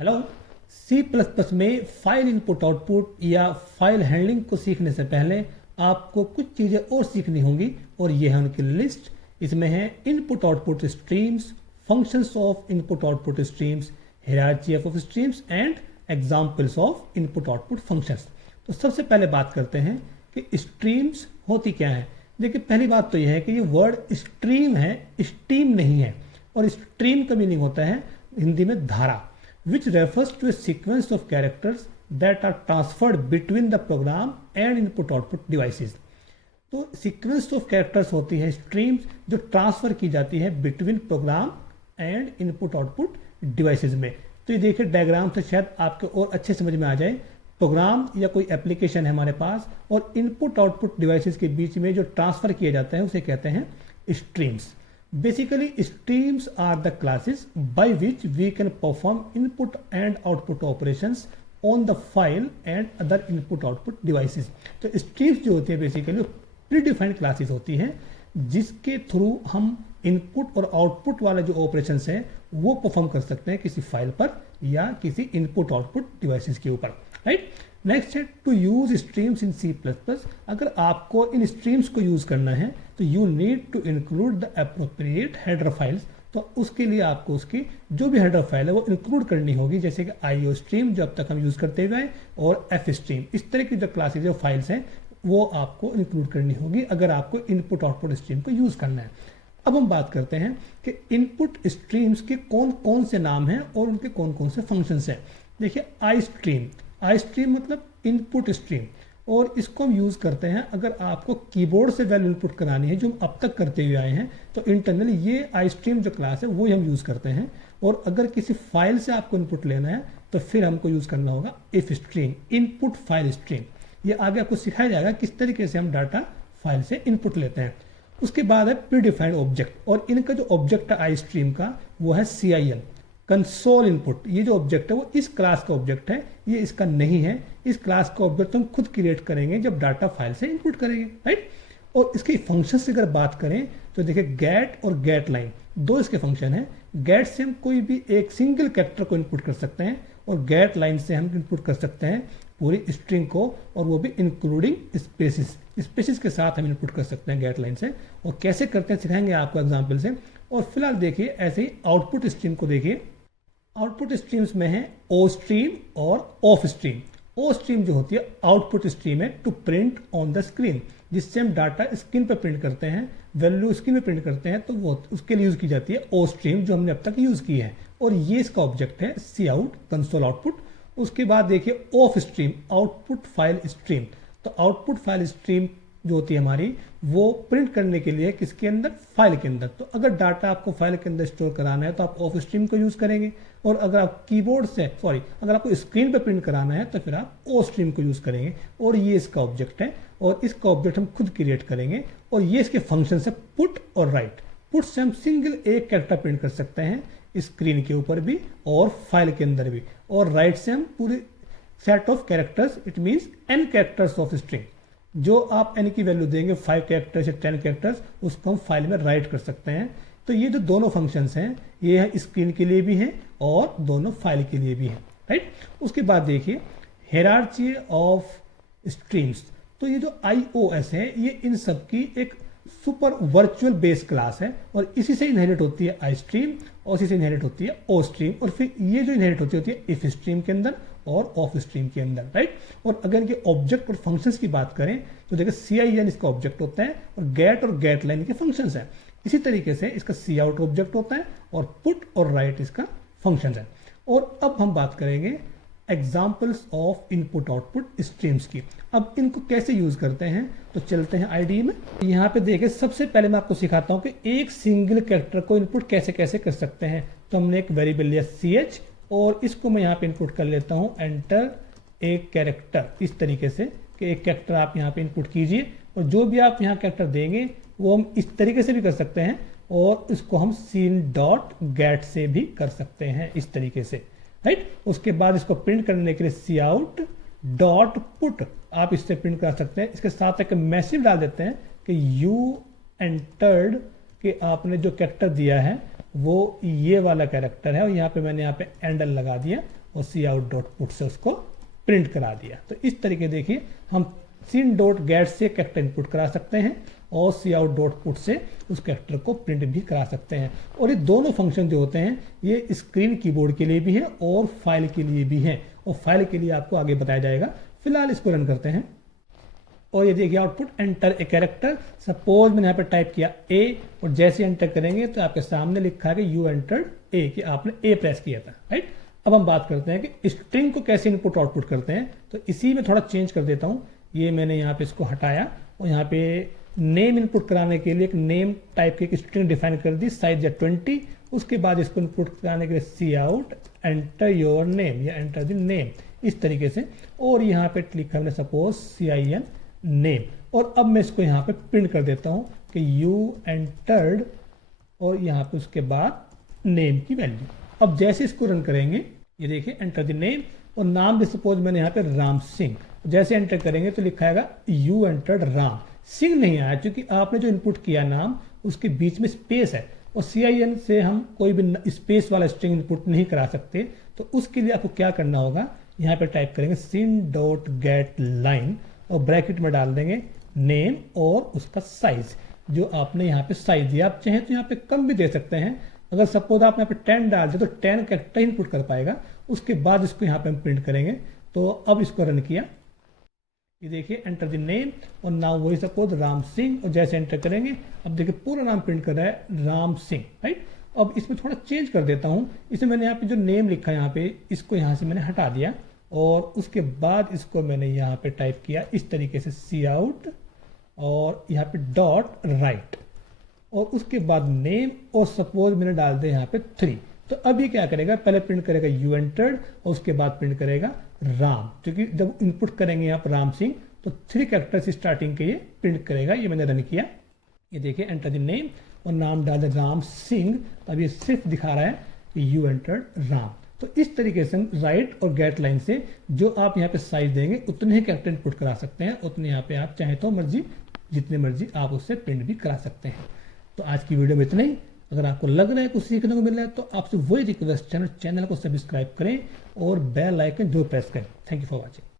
Hello. C++ में file input output या file handling को सीखने से पहले आपको कुछ चीज़ें और सीखनी होंगी और ये है उनकी लिस्ट। इसमें है input output streams, functions of input output streams, hierarchy of streams and examples of input output functions. तो सबसे पहले बात करते हैं कि स्ट्रीम्स होती क्या है। देखिए, पहली बात तो यह है कि ये वर्ड स्ट्रीम है, स्टीम नहीं है। और स्ट्रीम का मीनिंग होता है हिंदी में धारा, which refers to a sequence of characters that are transferred between the program and input output devices। तो सीक्वेंस ऑफ कैरेक्टर्स होती है स्ट्रीम्स, जो ट्रांसफर की जाती है between program and input output devices में। तो ये देखिए डायग्राम से शायद आपको और अच्छे समझ में आ जाए। प्रोग्राम या कोई एप्लीकेशन है हमारे पास और इनपुट आउटपुट डिवाइसेस के बीच में जो ट्रांसफर किया जाता है उसे कहते हैं streams. Basically, streams are the classes by which we can perform input and output operations on the file and other input output devices। तो streams जो होती है बेसिकली प्रीडिफाइंड क्लासेस होती हैं जिसके थ्रू हम इनपुट और आउटपुट वाले जो ऑपरेशंस हैं वो परफॉर्म कर सकते हैं किसी फाइल पर या किसी इनपुट आउटपुट डिवाइसेस के ऊपर, राइट। नेक्स्ट है to use streams in C++। अगर आपको इन स्ट्रीम्स को यूज करना है तो you need to include the appropriate header files. तो उसके लिए आपको उसकी जो भी हेडर फाइल है वो इंक्लूड करनी होगी, जैसे कि IO स्ट्रीम जो अब तक हम यूज करते हुए हैं और F स्ट्रीम। इस तरह की जो क्लासेज जो फाइल्स हैं वो आपको इंक्लूड करनी होगी अगर आपको इनपुट आउटपुट स्ट्रीम को यूज करना है। अब हम बात करते हैं कि इनपुट स्ट्रीम्स के कौन कौन से नाम हैं और उनके कौन कौन से फंक्शंस हैं। देखिए, आई स्ट्रीम मतलब इनपुट स्ट्रीम, और इसको हम यूज करते हैं अगर आपको कीबोर्ड से वैल्यू इनपुट करानी है जो हम अब तक करते हुए आए हैं। तो इंटरनली ये आई स्ट्रीम जो क्लास है वो हम यूज करते हैं। और अगर किसी फाइल से आपको इनपुट लेना है तो फिर हमको यूज करना होगा if stream, input file stream. ये आगे आपको सिखाया जाएगा किस तरीके से हम डाटा फाइल से इनपुट लेते हैं। उसके बाद है प्रीडिफाइंड ऑब्जेक्ट, और इनका जो ऑब्जेक्ट है आई स्ट्रीम का वो है CIN, कंसोल इनपुट। ये जो ऑब्जेक्ट है वो इस क्लास का ऑब्जेक्ट है, ये इसका नहीं है। इस क्लास का ऑब्जेक्ट हम खुद क्रिएट करेंगे जब डाटा फाइल से इनपुट करेंगे, राइट। और इसके फंक्शन से अगर बात करें तो देखिए गेट और गेट लाइन दो इसके फंक्शन है। गेट से हम कोई भी एक सिंगल कैरेक्टर को इनपुट कर सकते हैं और गेट लाइन से हम इनपुट कर सकते हैं पूरी स्ट्रिंग को, और वो भी इंक्लूडिंग स्पेसिस के साथ हम इनपुट कर सकते हैं गेट लाइन से। और कैसे करते हैं सिखाएंगे आपको एग्जाम्पल से। और फिलहाल देखिए ऐसे ही आउटपुट स्ट्रीम को देखिए। आउटपुट स्ट्रीम्स में है ओ स्ट्रीम और ऑफ स्ट्रीम। ओ स्ट्रीम जो होती है आउटपुट स्ट्रीम है to print on the screen, जिससे हम डाटा स्क्रीन पर प्रिंट करते हैं, वैल्यू स्क्रीन पर प्रिंट करते हैं, तो वो उसके लिए यूज की जाती है ओ स्ट्रीम जो हमने अब तक यूज की है। और ये इसका ऑब्जेक्ट है सी आउट, कंसोल आउटपुट। उसके बाद देखिए of stream, output file stream. तो आउटपुट फाइल स्ट्रीम जो होती है हमारी वो प्रिंट करने के लिए किसके अंदर, फाइल के अंदर। तो अगर डाटा आपको फाइल के अंदर स्टोर कराना है तो आप ऑफ स्ट्रीम को यूज करेंगे, और अगर आप कीबोर्ड से अगर आपको स्क्रीन पे प्रिंट कराना है तो फिर आप ओ स्ट्रीम को यूज करेंगे। और ये इसका ऑब्जेक्ट है और इसका ऑब्जेक्ट हम खुद क्रिएट करेंगे। और ये इसके फंक्शन है पुट और राइट। पुट से हम सिंगल एक कैरेक्टर प्रिंट कर सकते हैं स्क्रीन के ऊपर भी और फाइल के अंदर भी, और राइट से हम पूरी set of characters, it means n characters of string. जो आप n की वैल्यू देंगे 5 कैरेक्टर्स या 10 कैरेक्टर्स, उसको हम फाइल में राइट कर सकते हैं। तो ये जो दोनों फंक्शंस हैं ये है स्क्रीन के लिए भी हैं और दोनों फाइल के लिए भी हैं, राइट। उसके बाद देखिए हायरार्की ऑफ स्ट्रीम्स। तो ये जो iOS है ये इन सब की एक सुपर वर्चुअल बेस क्लास है, और इसी से इनहेरिट होती है आई स्ट्रीम और इसी से इनहेरिट होती है ओ स्ट्रीम, और फिर ये जो इनहेरिट होती है इफ स्ट्रीम के अंदर और ऑफ स्ट्रीम के अंदर, राइट। और अगर इनके ऑब्जेक्ट और फंक्शंस की बात करें तो देखिए CIN इसका ऑब्जेक्ट होता है और गेट लाइन के फंक्शंस हैं। इसी तरीके से इसका सी आउट ऑब्जेक्ट होता है और पुट और राइट इसका फंक्शन है। और अब हम बात करेंगे examples of input output streams की। अब इनको कैसे यूज करते हैं, तो चलते हैं IDE में। यहाँ पे देखिए सबसे पहले मैं आपको सिखाता हूँ कि एक सिंगल कैरेक्टर को इनपुट कैसे कैसे कर सकते हैं। तो हमने एक वेरिएबल लिया CH, और इसको मैं यहाँ पे इनपुट कर लेता हूँ एंटर एक कैरेक्टर, इस तरीके से कि एक कैरेक्टर आप यहाँ पे इनपुट कीजिए। और जो भी आप यहाँ कैरेक्टर देंगे वो हम इस तरीके से भी कर सकते हैं, और इसको हम scene.get से भी कर सकते हैं इस तरीके से, राइट। उसके बाद इसको प्रिंट करने के लिए cout.put आप इससे प्रिंट कर सकते हैं। इसके साथ एक मैसेज डाल देते हैं कि यू एंटर्ड, कि आपने जो कैरेक्टर दिया है वो ये वाला कैरेक्टर है, और यहाँ पे मैंने यहाँ पे एंडल लगा दिया, और सी आउट डॉट पुट से उसको प्रिंट करा दिया। तो इस तरीके देखिए हम सिन डॉट गेट से कैरेक्टर इनपुट करा सकते हैं और सी आउट डॉट पुट से उस कैरेक्टर को प्रिंट भी करा सकते हैं। और ये दोनों फंक्शन जो होते हैं ये स्क्रीन कीबोर्ड के लिए भी है और फाइल के लिए भी है, और फाइल के लिए आपको आगे बताया जाएगा। फिलहाल इसको रन करते हैं और ये देखिए output enter a character. Suppose मैंने यहाँ पे टाइप किया ए, और जैसे एंटर करेंगे तो आपके सामने लिखा है कि यू एंटर्ड ए, कि आपने ए प्रेस किया था, राइट। अब हम बात करते हैं कि स्ट्रिंग को कैसे इनपुट आउटपुट करते हैं। तो इसी में थोड़ा चेंज कर देता हूँ। ये मैंने यहाँ पे इसको हटाया और यहाँ पे नेम इनपुट कराने के लिए एक नेम टाइप की एक स्ट्रिंग डिफाइन कर दी, साइज है 20। उसके बाद इसको इनपुट कराने के लिए सी आउट एंटर योर नेम या एंटर द नेम, इस तरीके से। और यहाँ पे लिखा हमने सपोज CIN नेम, और अब मैं इसको यहाँ पे प्रिंट कर देता हूँ कि यू एंटर्ड और यहाँ पे उसके बाद नेम की वैल्यू। अब जैसे इसको रन करेंगे ये देखिए एंटर द नेम, और नाम भी सपोज मैंने यहाँ पे राम सिंह, जैसे एंटर करेंगे तो लिखा है यू एंटर्ड राम सिंह नहीं आया, क्योंकि आपने जो इनपुट किया नाम उसके बीच में स्पेस है, और CIN से हम कोई भी स्पेस वाला स्ट्रिंग इनपुट नहीं करा सकते। तो उसके लिए आपको क्या करना होगा, यहाँ पे टाइप करेंगे सिन डॉट गेट लाइन और ब्रैकेट में डाल देंगे नेम और उसका साइज, जो आपने यहाँ पे साइज दिया। आप चाहें तो यहाँ पे कम भी दे सकते हैं। अगर सपोज आप यहाँ पे 10 डाल दे तो 10 कैरेक्टर इनपुट कर पाएगा। उसके बाद इसको यहाँ पे हम प्रिंट करेंगे। तो अब इसको रन किया, ये देखिए एंटर द नेम, और नाउ वही सपोज राम सिंह, और जैसे एंटर करेंगे अब देखिए पूरा नाम प्रिंट कर रहा है राम सिंह, राइट। अब इसमें थोड़ा चेंज कर देता हूँ। इसमें मैंने यहाँ पे जो नेम लिखा है यहाँ पे, इसको यहाँ से मैंने हटा दिया, और उसके बाद इसको मैंने यहाँ पे टाइप किया इस तरीके से सी आउट और यहाँ पे डॉट राइट, और उसके बाद नेम, और सपोज मैंने डाल दिया यहाँ पे 3। तो अब ये क्या करेगा, पहले प्रिंट करेगा यू एंटर्ड और उसके बाद प्रिंट करेगा राम, क्योंकि जब इनपुट करेंगे यहाँ पर राम सिंह तो 3 कैरेक्टर्स स्टार्टिंग के ये प्रिंट करेगा। ये मैंने रन किया, ये देखिए एंटर द नेम और नाम डाल दिया राम सिंह। अब ये सिर्फ दिखा रहा है कि यू एंटर्ड राम। तो इस तरीके से राइट और गेट लाइन से जो आप यहाँ पे साइज देंगे उतने ही कैरेक्टर इनपुट करा सकते हैं, उतने यहाँ पे आप चाहे तो मर्जी जितने मर्जी आप उससे प्रिंट भी करा सकते हैं। तो आज की वीडियो में इतना ही। अगर आपको लग रहा है कुछ सीखने को मिल रहा है तो आपसे वही रिक्वेस्ट, चैनल को सब्सक्राइब करें और बेल आइकन जरूर प्रेस करें। Thank you for watching.